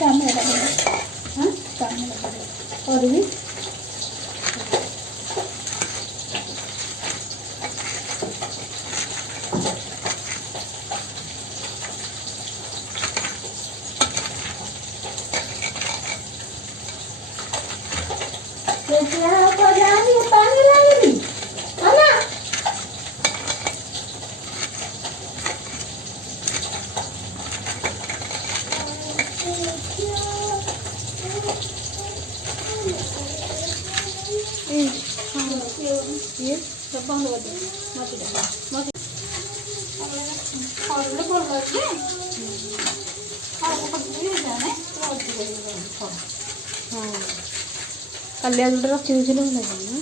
କାମଟା ହଁ କାମଟା କରିବି। पानी लाएगी है ना। ये सब बंद कर दे मत मत और ले बोल रही है और को भी जाने हां कल्याण रखी हुई लोग लगे ना।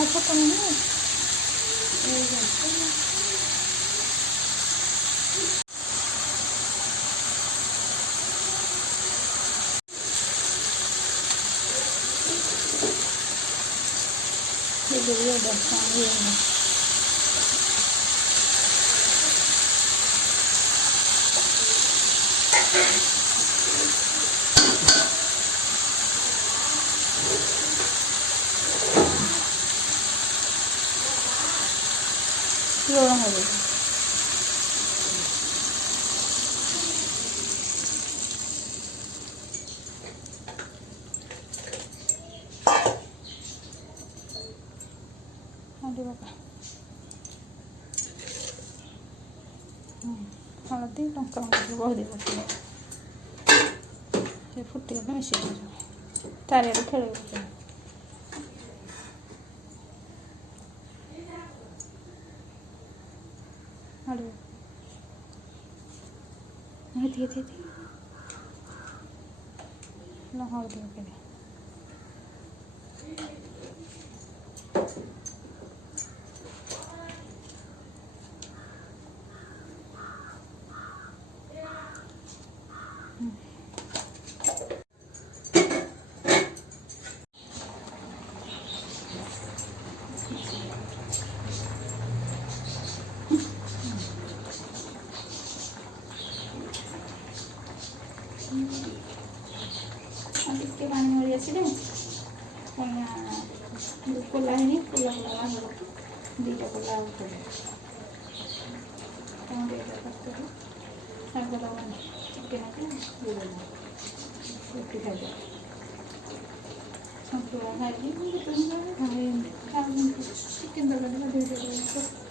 अच्छा तो नहीं ये देखिए बच्चा ये गरम हो गई हलदी लंका बहुत फुटगले मिसेई चारिआडे खेल हलदी पकड़े ଟିକେ ପାଣି ମରି ଆସିଲେ କୋଲା ହେଇନି କୋଲା ଦିଟା କୋଲା ତାଙ୍କୁ ଦେଇଦେବା ପାଖରେ ଶାଗ ଦେବାନି ଚିକେନ୍ ଦେଇଦେବା ରୁଟି ଖାଇଦେବା ସନ୍ତୁଳା ଖାଇବି ଖାଇନି ଚିକେନ୍ ତରକାରୀ ଦେଇଦେବା